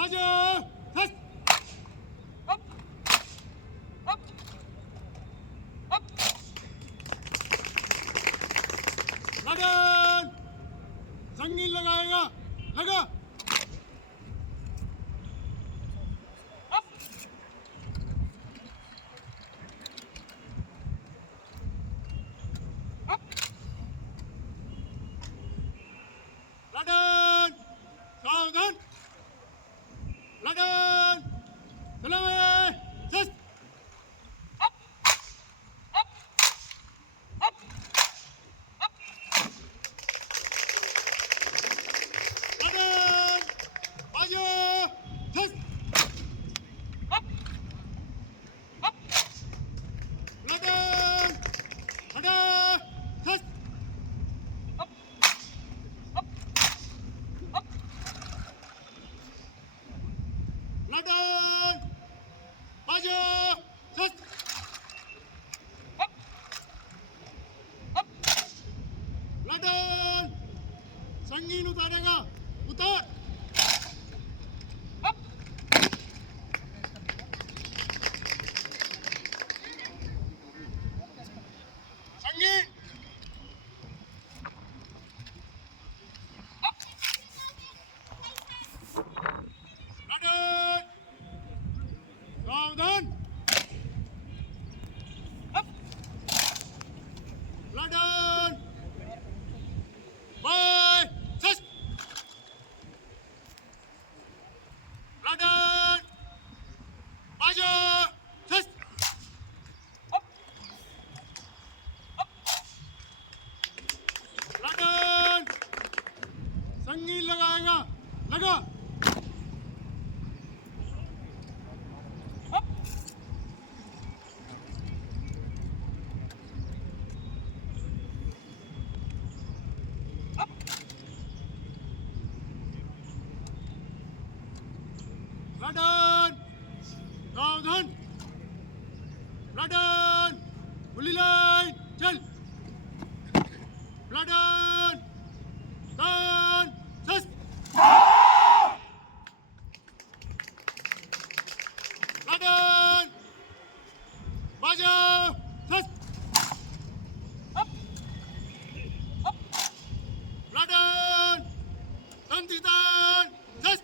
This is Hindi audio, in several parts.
बाजू हस up up up लगन संगीन लगाएगा लगा up up लगन सावधान लगन चलावे हस up up up up लगन बाजू हस up up लगन हटा हस up up up लगन बाजू हस up up लगन संगीन उतारेगा उतार up संगीन लगन सावधान up लगन बाय हस लगन बाजू हस up up लगन संगीन लगाएगा लगा up up लगन सावधान लगन खुली लाइन चल लगन टर्न सस लगन बाजू सस up up लगन संतितान सस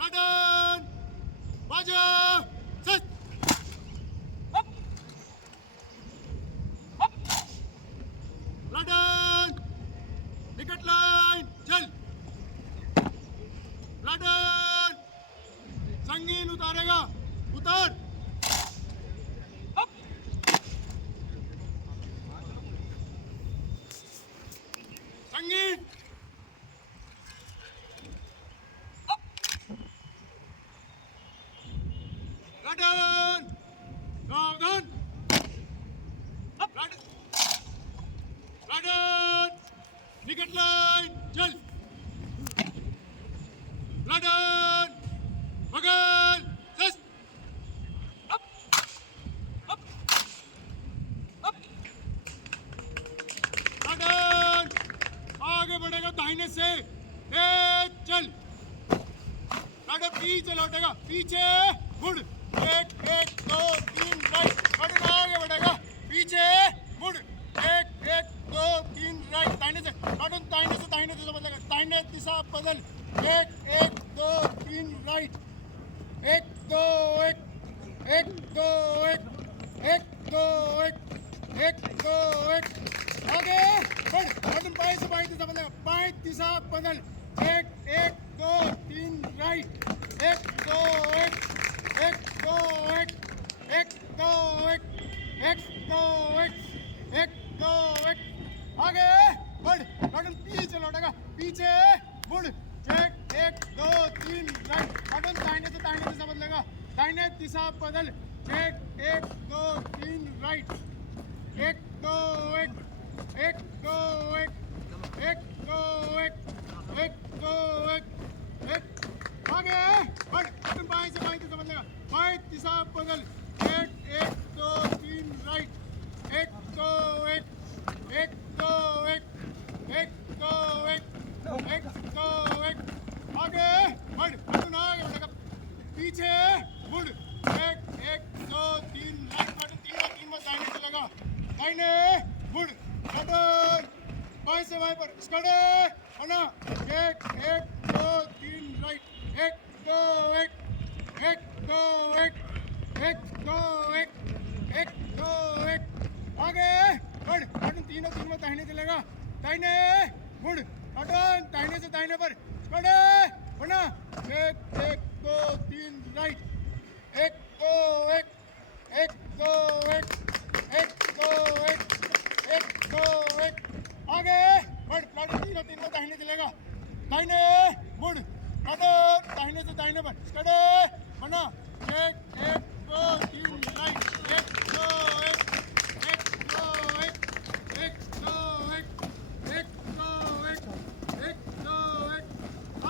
लगन बाजू सस up up लगन विकेट लाइन चल लगन संगीन उतारेगा उतार up संगीन up लगन सावधान up लगन विकेट लाइन चल लगन बगल सस up up up लगन आगे बढ़ेगा दाहिने से चल लगन पीछे लौटेगा पीछे मुड़ एक एक दो तीन राइट लगन आगे बढ़ेगा पीछे मुड़ एक एक दो तीन राइट दाहिने से दाहिने से बदलेगा दाहिने दिशा बदल एक एक दो तीन राइट एक दो एक एक दो एक एक दो एक एक दो एक आगे बढ़ बाएं से बाएं दिशा बदलेगा बाएं दिशा बदल एक एक दो तीन राइट एक दो एक एक दो एक एक दो एक एक दो एक एक दो एक आगे बढ़ बटन पीछे लौटेगा पीछे मुड़ एक एक दो तीन राइट बटन दाहिने से दिशा बदलेगा दाहिने दिशा बदल एक एक दो तीन राइट एक दो एक एक दो एक एक दो एक एक दो एक एक आगे बढ़ बटन बाएं से दिशा बदलेगा बाएं दिशा बदल एक एक दो तीन राइट एक दो एक एक दो एक एक दो एक एक दो बना, एक एक दो तीन राइट, एक दो एक, एक दो एक, एक दो एक, एक दो एक, आगे बढ़, बटन तीनों तीन में दाहिने चलेगा, दाहिने मुड़, बटन दाहिने से दाहिने पर, खड़े बना, एक एक दो तीन राइट, एक दो एक, एक दो एक, एक दो एक, एक दो एक, आगे बढ़, बटन तीनों तीन में दाहिने चलेगा, दाहिने मुड़, बटन दाहिने से दाहिने पर, खड़े बना, एक एक दो तीन राइट, एक दो एक, एक दो एक, एक दो एक, एक दो एक, एक दो एक,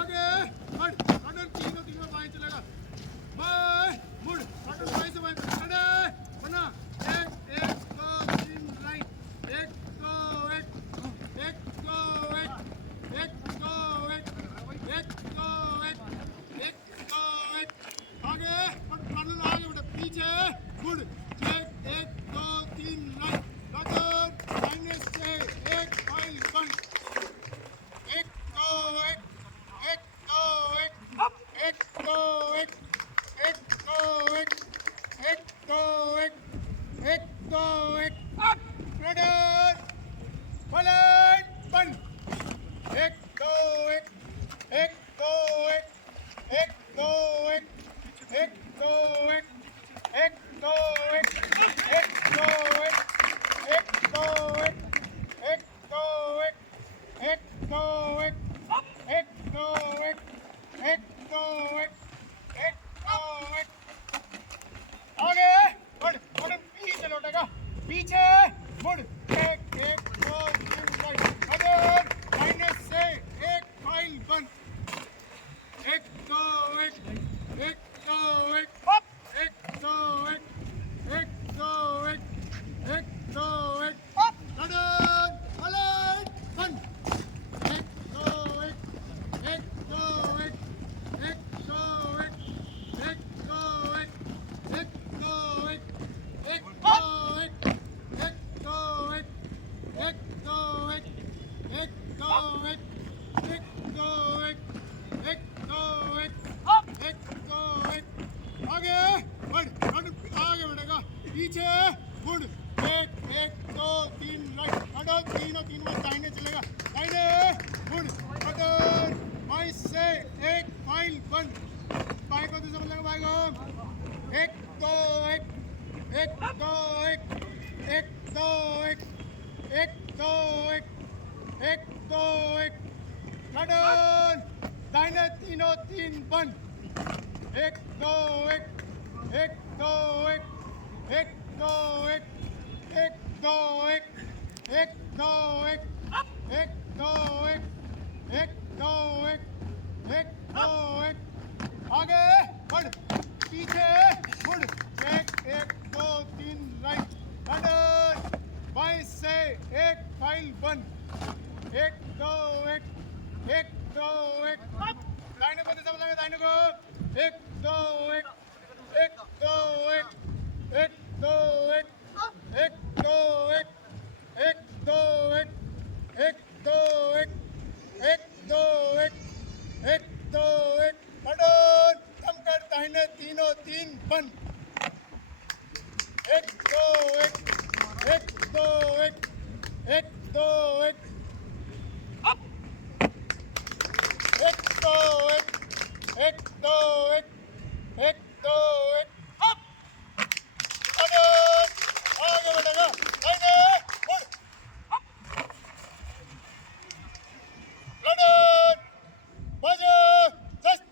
आगे बढ़, बटन तीनों तीन में बाएं चलेगा, बाएं मुड़, बटन बाएं से बाएं पर, खड़े बना, एक एक दो तीन राइट, एक दो एक, एक दो एक, एक दो एक, एक दो एक, एक दो एक, आगे बटन आगे बढ़े, पीछे मुड़, एक एक दो तीन राइट, बटन दाहिने से एक फाइल बंद, एक दो एक, एक दो एक, एक दो एक, एक दो एक, एक दो एक, एक दो एक, बटन फलन बंद, एक दो एक, एक दो एक, एक दो एक, एक दो एक, एक दो एक, एक दो एक, एक दो एक, एक दो एक, एक दो एक, एक दो एक, एक दो एक, एक दो एक, आगे बढ़, बटन पीछे लौटेगा, पीछे मुड़, एक एक दो तीन राइट, बटन दाहिने से एक फाइल बंद, एक दो एक, एक दो एक, एक दो एक, एक दो एक, एक दो एक, बटन फलन बंद, एक दो एक, एक दो एक, एक दो एक, एक दो एक, एक दो एक, एक दो एक, एक दो एक, एक दो एक, एक दो एक, एक दो एक, एक दो एक, एक दो एक, आगे बढ़, बटन आगे बढ़ेगा, पीछे मुड़, एक एक दो तीन राइट, बटन तीनों तीन में दाहिने चलेगा, दाहिने मुड़, बटन बाएं से एक फाइल बंद, बाएं को दूसरा बोलेगा, बाएं को एक दो एक, एक दो एक, एक दो एक, एक दो एक, एक दो एक, बटन दाहिने तीनों तीन बंद, एक दो एक, एक दो एक, एक दो एक, एक दो एक, एक दो एक, एक दो एक, एक दो एक, एक दो एक, आगे बढ़, पीछे मुड़, एक एक दो तीन राइट, बटन बाएं से एक फाइल बंद, एक दो एक, एक दो एक, दाहिने को दिशा बताएंगे, दाहिने को, एक दो एक, एक दो एक, एक दो एक, एक दो एक, एक दो एक, एक दो एक, एक दो एक, एक दो एक, बटन कम कर, दाहिने तीनों तीन बंद, एक दो एक, एक दो एक, एक दो एक, एक दो एक, एक दो एक, एक दो एक, बटन आगे बढ़ेगा, दाहिने मुड़, बटन बजो just,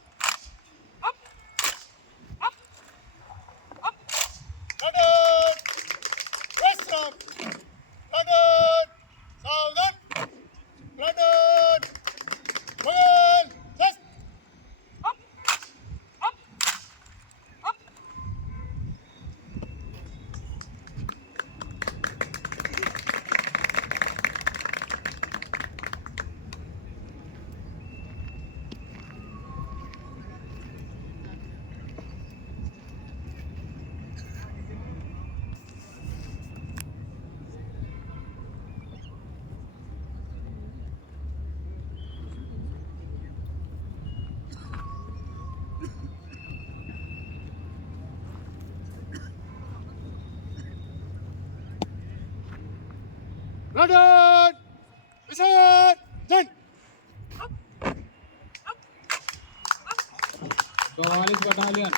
Ready, set, done. 44 battalion